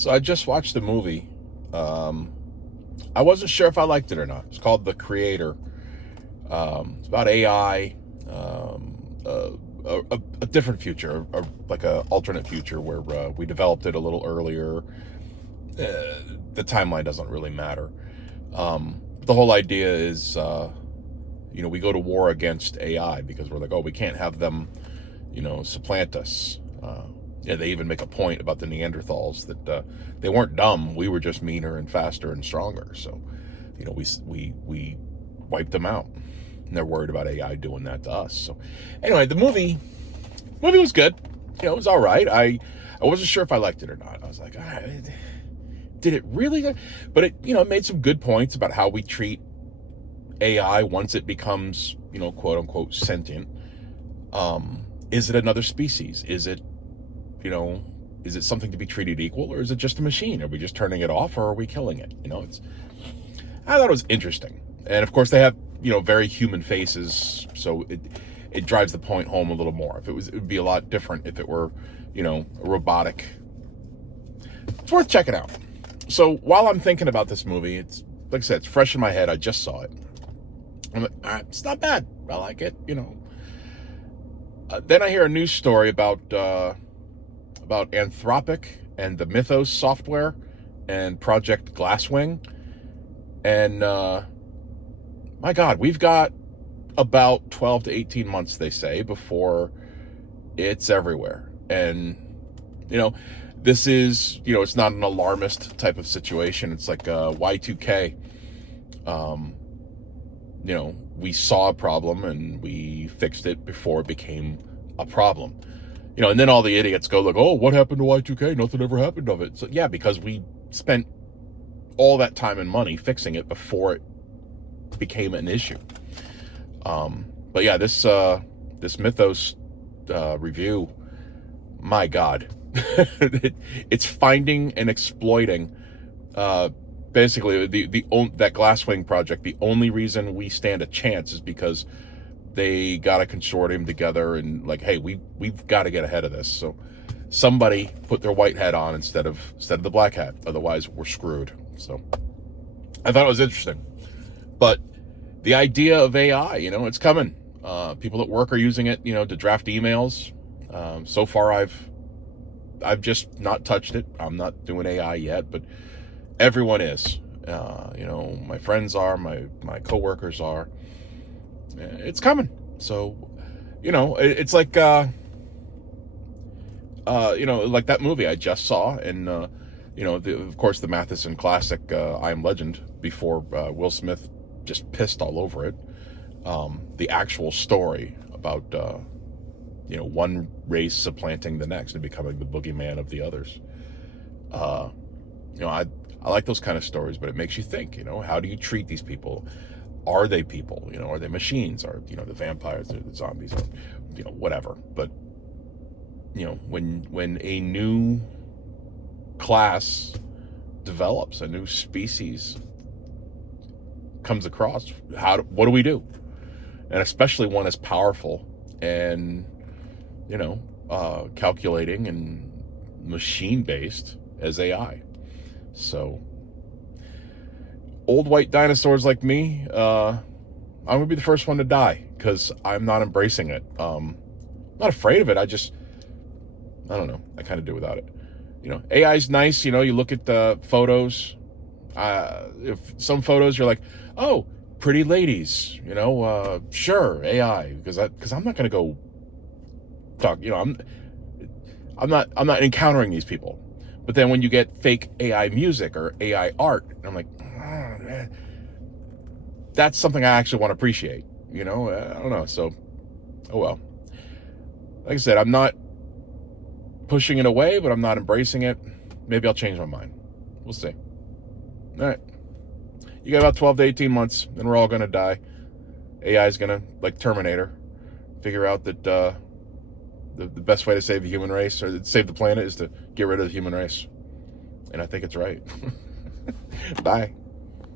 So I just watched the movie. I wasn't sure if I liked it or not. It's called The Creator. It's about AI, a different future, like a alternate future where we developed it a little earlier. The timeline doesn't really matter. The whole idea is, we go to war against AI because we're like, oh, we can't have them, supplant us. Yeah, they even make a point about the Neanderthals that they weren't dumb. We were just meaner and faster and stronger. So, we wiped them out. And they're worried about AI doing that to us. So, anyway, the movie was good. It was all right. I wasn't sure if I liked it or not. I was like, did it really? But it made some good points about how we treat AI once it becomes, quote unquote sentient. Is it another species? Is it something to be treated equal, or is it just a machine? Are we just turning it off, or are we killing it? I thought it was interesting. And of course they have, very human faces. So it drives the point home a little more. It would be a lot different if it were, a robotic. It's worth checking out. So while I'm thinking about this movie, it's, like I said, it's fresh in my head. I just saw it. I'm like, all right, it's not bad. I like it, Then I hear a news story about Anthropic and the Mythos software and Project Glasswing. And my God, we've got about 12 to 18 months, they say, before it's everywhere. And, this is, it's not an alarmist type of situation. It's like Y2K. We saw a problem and we fixed it before it became a problem. And then all the idiots go like, oh, what happened to Y2K? Nothing ever happened of it. So yeah, because we spent all that time and money fixing it before it became an issue. But yeah, this Mythos review, my God, it's finding and exploiting basically that Glasswing project. The only reason we stand a chance is because they got a consortium together and like, hey, we've got to get ahead of this. So somebody put their white hat on instead of the black hat. Otherwise, we're screwed. So I thought it was interesting. But the idea of AI, it's coming. People at work are using it, to draft emails. So far, I've just not touched it. I'm not doing AI yet, but everyone is. My friends are, my coworkers are. It's coming. So, it's like, like that movie I just saw. And, of course, the Matheson classic, I Am Legend, before Will Smith just pissed all over it. The actual story about, one race supplanting the next and becoming the boogeyman of the others. I like those kind of stories, but it makes you think, how do you treat these people? Are they people? Are they machines? Are, the vampires, or the zombies, or, whatever. But, when a new class develops, a new species comes across, what do we do? And especially one as powerful and, calculating and machine-based as AI. So old white dinosaurs like me, I'm gonna be the first one to die because I'm not embracing it. Not afraid of it. I don't know. I kind of do without it. AI is nice. You look at the photos. If some photos you're like, oh, pretty ladies. Sure, AI, because I'm not gonna go talk. I'm not encountering these people. But then when you get fake AI music or AI art, I'm like, that's something I actually want to appreciate. I don't know. So, oh well. Like I said, I'm not pushing it away, but I'm not embracing it. Maybe I'll change my mind. We'll see. All right. You got about 12 to 18 months, and we're all going to die. AI is going to, like Terminator, figure out that the best way to save the human race or save the planet is to get rid of the human race. And I think it's right. Bye.